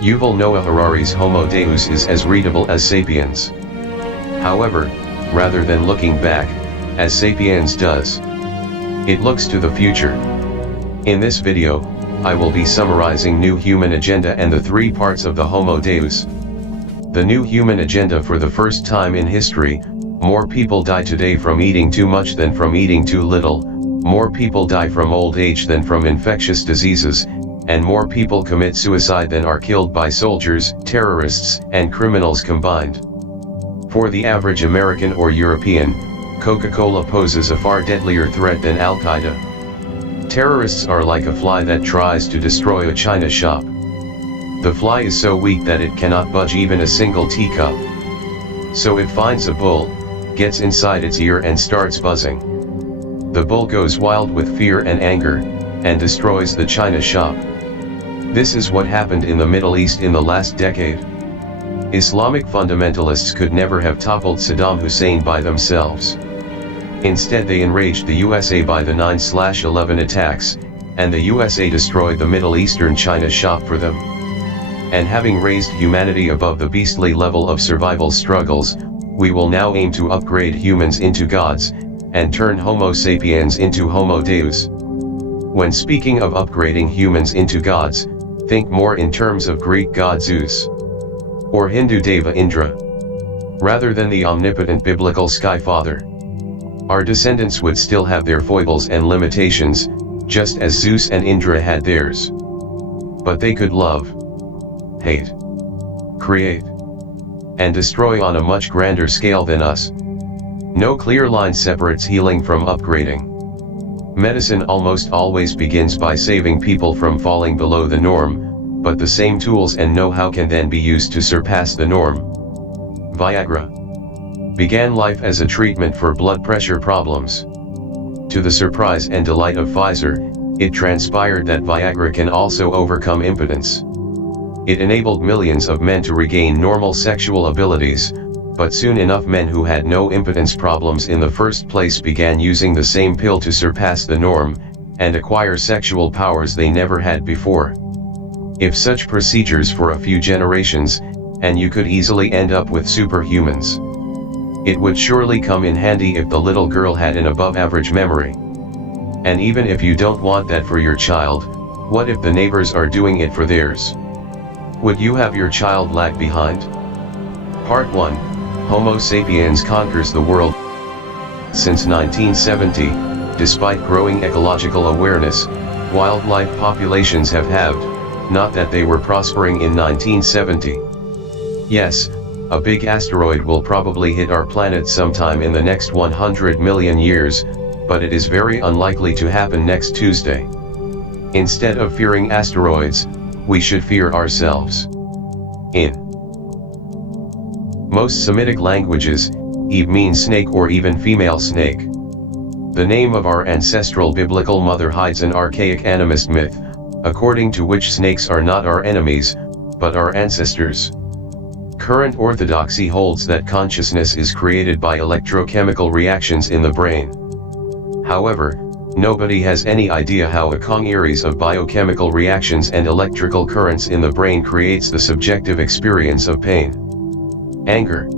Yuval Noah Harari's Homo Deus is as readable as Sapiens. However, rather than looking back, as Sapiens does, it looks to the future. In this video, I will be summarizing New Human Agenda and the three parts of the Homo Deus. The New Human Agenda: for the first time in history, more people die today from eating too much than from eating too little, more people die from old age than from infectious diseases, and more people commit suicide than are killed by soldiers, terrorists, and criminals combined. For the average American or European, Coca-Cola poses a far deadlier threat than Al-Qaeda. Terrorists are like a fly that tries to destroy a china shop. The fly is so weak that it cannot budge even a single teacup. So it finds a bull, gets inside its ear and starts buzzing. The bull goes wild with fear and anger, and destroys the china shop. This is what happened in the Middle East in the last decade. Islamic fundamentalists could never have toppled Saddam Hussein by themselves. Instead, they enraged the USA by the 9/11 attacks, and the USA destroyed the Middle Eastern china shop for them. And having raised humanity above the beastly level of survival struggles, we will now aim to upgrade humans into gods, and turn Homo sapiens into Homo Deus. When speaking of upgrading humans into gods, think more in terms of Greek god Zeus, or Hindu Deva Indra, rather than the omnipotent biblical Sky Father. Our descendants would still have their foibles and limitations, just as Zeus and Indra had theirs. But they could love, hate, create, and destroy on a much grander scale than us. No clear line separates healing from upgrading. Medicine almost always begins by saving people from falling below the norm, but the same tools and know-how can then be used to surpass the norm. Viagra began life as a treatment for blood pressure problems. To the surprise and delight of Pfizer, it transpired that Viagra can also overcome impotence. It enabled millions of men to regain normal sexual abilities, but soon enough men who had no impotence problems in the first place began using the same pill to surpass the norm, and acquire sexual powers they never had before. If such procedures for a few generations, and you could easily end up with superhumans. It would surely come in handy if the little girl had an above-average memory. And even if you don't want that for your child, what if the neighbors are doing it for theirs? Would you have your child lag behind? Part 1. Homo sapiens conquers the world. Since 1970, despite growing ecological awareness, wildlife populations have halved, not that they were prospering in 1970. Yes, a big asteroid will probably hit our planet sometime in the next 100 million years, but it is very unlikely to happen next Tuesday. Instead of fearing asteroids, we should fear ourselves. In most Semitic languages, Eve means snake or even female snake. The name of our ancestral biblical mother hides an archaic animist myth, according to which snakes are not our enemies, but our ancestors. Current orthodoxy holds that consciousness is created by electrochemical reactions in the brain. However, nobody has any idea how a congeries of biochemical reactions and electrical currents in the brain creates the subjective experience of pain, anger,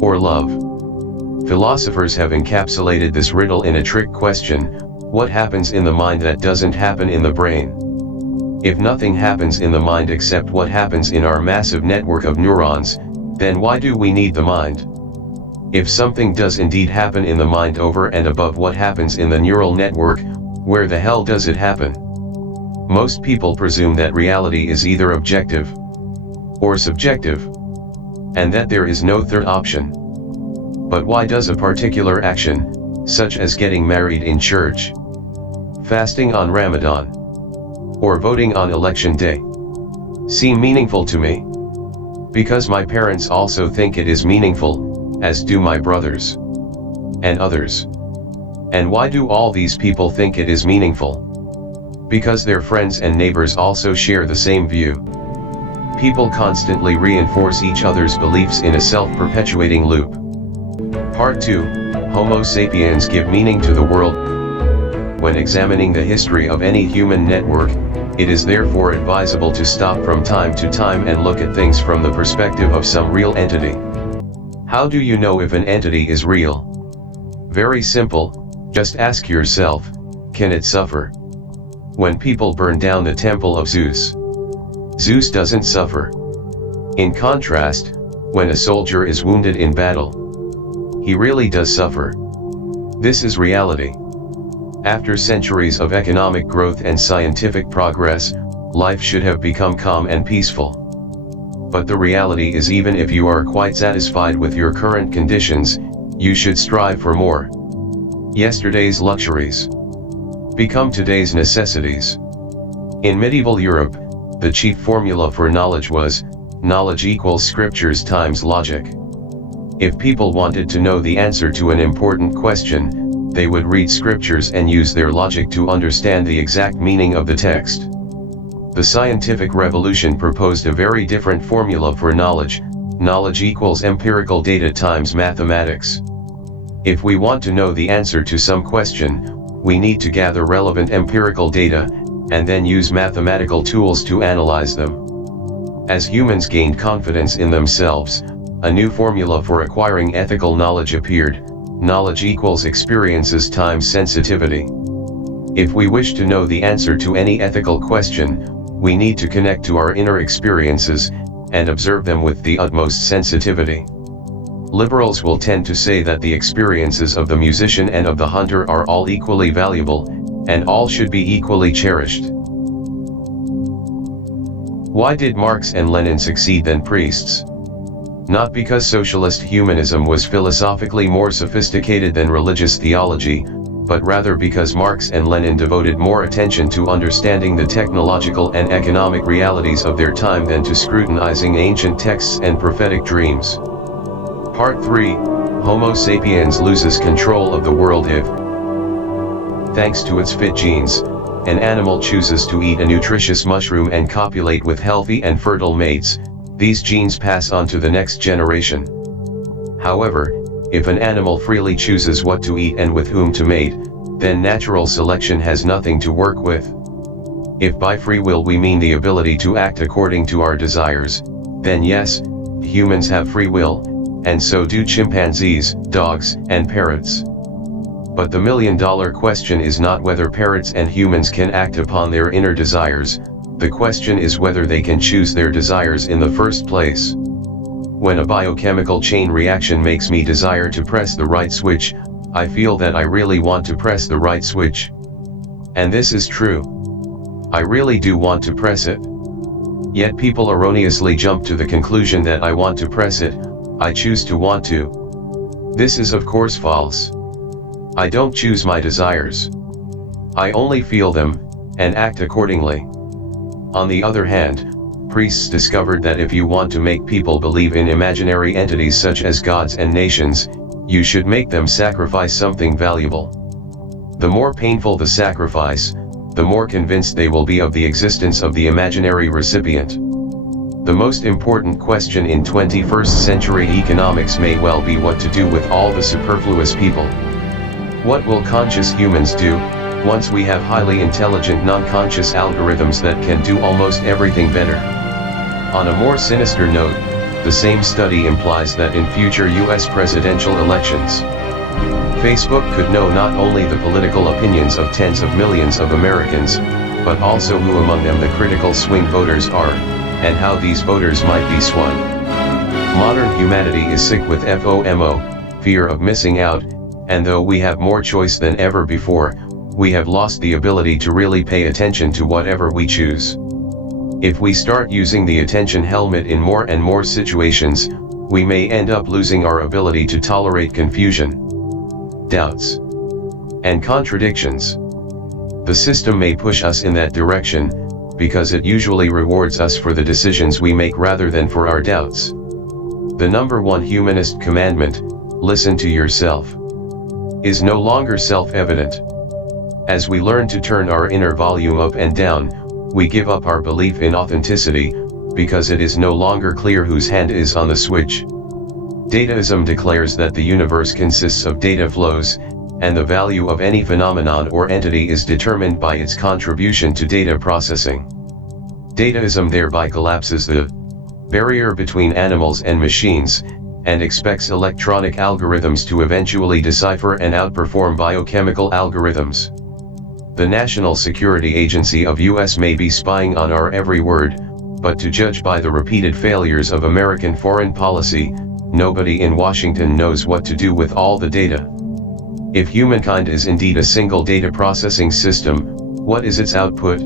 or love. Philosophers have encapsulated this riddle in a trick question: what happens in the mind that doesn't happen in the brain? If nothing happens in the mind except what happens in our massive network of neurons, then why do we need the mind? If something does indeed happen in the mind over and above what happens in the neural network, where the hell does it happen? Most people presume that reality is either objective or subjective, and that there is no third option. But why does a particular action, such as getting married in church, fasting on Ramadan, or voting on election day, seem meaningful to me? Because my parents also think it is meaningful, as do my brothers and others. And why do all these people think it is meaningful? Because their friends and neighbors also share the same view. People constantly reinforce each other's beliefs in a self-perpetuating loop. Part 2, Homo sapiens give meaning to the world. When examining the history of any human network, It is therefore advisable to stop from time to time and look at things from the perspective of some real entity. How do you know if an entity is real? Very simple, just ask yourself, can it suffer? When people burn down the temple of Zeus, Zeus doesn't suffer. In contrast, when a soldier is wounded in battle, he really does suffer. This is reality. After centuries of economic growth and scientific progress, life should have become calm and peaceful. But the reality is, even if you are quite satisfied with your current conditions, you should strive for more. Yesterday's luxuries become today's necessities. In medieval Europe, the chief formula for knowledge was, knowledge equals scriptures times logic. If people wanted to know the answer to an important question, they would read scriptures and use their logic to understand the exact meaning of the text. The scientific revolution proposed a very different formula for knowledge. Knowledge equals empirical data times mathematics. If we want to know the answer to some question, we need to gather relevant empirical data, and then use mathematical tools to analyze them. As humans gained confidence in themselves, a new formula for acquiring ethical knowledge appeared. Knowledge equals experiences times sensitivity. If we wish to know the answer to any ethical question, we need to connect to our inner experiences, and observe them with the utmost sensitivity. Liberals will tend to say that the experiences of the musician and of the hunter are all equally valuable, and all should be equally cherished. Why did Marx and Lenin succeed than priests? Not because socialist humanism was philosophically more sophisticated than religious theology, but rather because Marx and Lenin devoted more attention to understanding the technological and economic realities of their time than to scrutinizing ancient texts and prophetic dreams. Part 3, Homo sapiens loses control of the world if, thanks to its fit genes, an animal chooses to eat a nutritious mushroom and copulate with healthy and fertile mates. These genes pass on to the next generation. However, if an animal freely chooses what to eat and with whom to mate, then natural selection has nothing to work with. If by free will we mean the ability to act according to our desires, then yes, humans have free will, and so do chimpanzees, dogs, and parrots. But the million-dollar question is not whether parrots and humans can act upon their inner desires. The question is whether they can choose their desires in the first place. When a biochemical chain reaction makes me desire to press the right switch, I feel that I really want to press the right switch. And this is true. I really do want to press it. Yet people erroneously jump to the conclusion that I want to press it, I choose to want to. This is of course false. I don't choose my desires. I only feel them, and act accordingly. On the other hand, priests discovered that if you want to make people believe in imaginary entities such as gods and nations, you should make them sacrifice something valuable. The more painful the sacrifice, the more convinced they will be of the existence of the imaginary recipient. The most important question in 21st century economics may well be what to do with all the superfluous people. What will conscious humans do, once we have highly intelligent non-conscious algorithms that can do almost everything better? On a more sinister note, the same study implies that in future US presidential elections, Facebook could know not only the political opinions of tens of millions of Americans, but also who among them the critical swing voters are, and how these voters might be swung. Modern humanity is sick with FOMO, fear of missing out, and though we have more choice than ever before, we have lost the ability to really pay attention to whatever we choose. If we start using the attention helmet in more and more situations, we may end up losing our ability to tolerate confusion, doubts, and contradictions. The system may push us in that direction, because it usually rewards us for the decisions we make rather than for our doubts. The number one humanist commandment, listen to yourself, is no longer self-evident. As we learn to turn our inner volume up and down, we give up our belief in authenticity, because it is no longer clear whose hand is on the switch. Dataism declares that the universe consists of data flows, and the value of any phenomenon or entity is determined by its contribution to data processing. Dataism thereby collapses the barrier between animals and machines, and expects electronic algorithms to eventually decipher and outperform biochemical algorithms. The National Security Agency of US may be spying on our every word, but to judge by the repeated failures of American foreign policy, nobody in Washington knows what to do with all the data. If humankind is indeed a single data processing system, what is its output?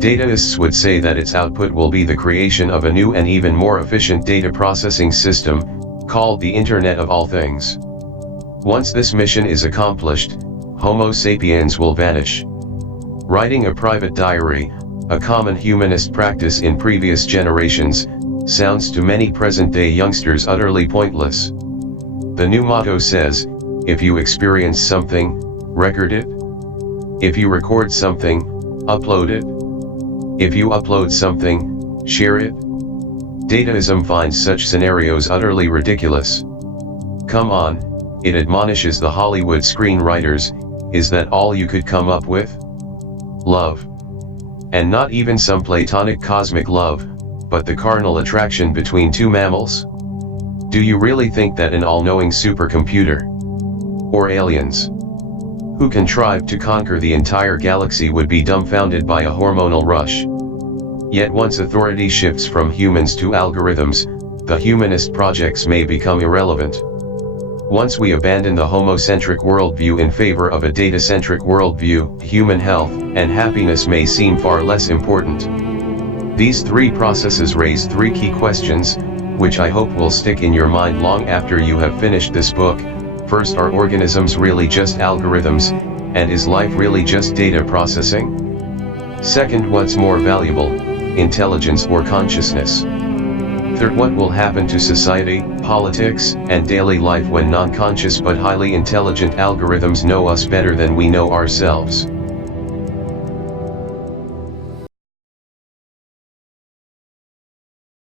Dataists would say that its output will be the creation of a new and even more efficient data processing system, called the Internet of All Things. Once this mission is accomplished, Homo sapiens will vanish. Writing a private diary, a common humanist practice in previous generations, sounds to many present-day youngsters utterly pointless. The new motto says, if you experience something, record it. If you record something, upload it. If you upload something, share it. Dataism finds such scenarios utterly ridiculous. Come on, it admonishes the Hollywood screenwriters, is that all you could come up with? Love. And not even some platonic cosmic love, but the carnal attraction between two mammals? Do you really think that an all-knowing supercomputer, or aliens, who contrived to conquer the entire galaxy would be dumbfounded by a hormonal rush? Yet once authority shifts from humans to algorithms, the humanist projects may become irrelevant. Once we abandon the homocentric worldview in favor of a data-centric worldview, human health and happiness may seem far less important. These three processes raise three key questions, which I hope will stick in your mind long after you have finished this book. First, are organisms really just algorithms, and is life really just data processing? Second, what's more valuable, intelligence or consciousness? Third, what will happen to society, politics, and daily life when non-conscious but highly intelligent algorithms know us better than we know ourselves?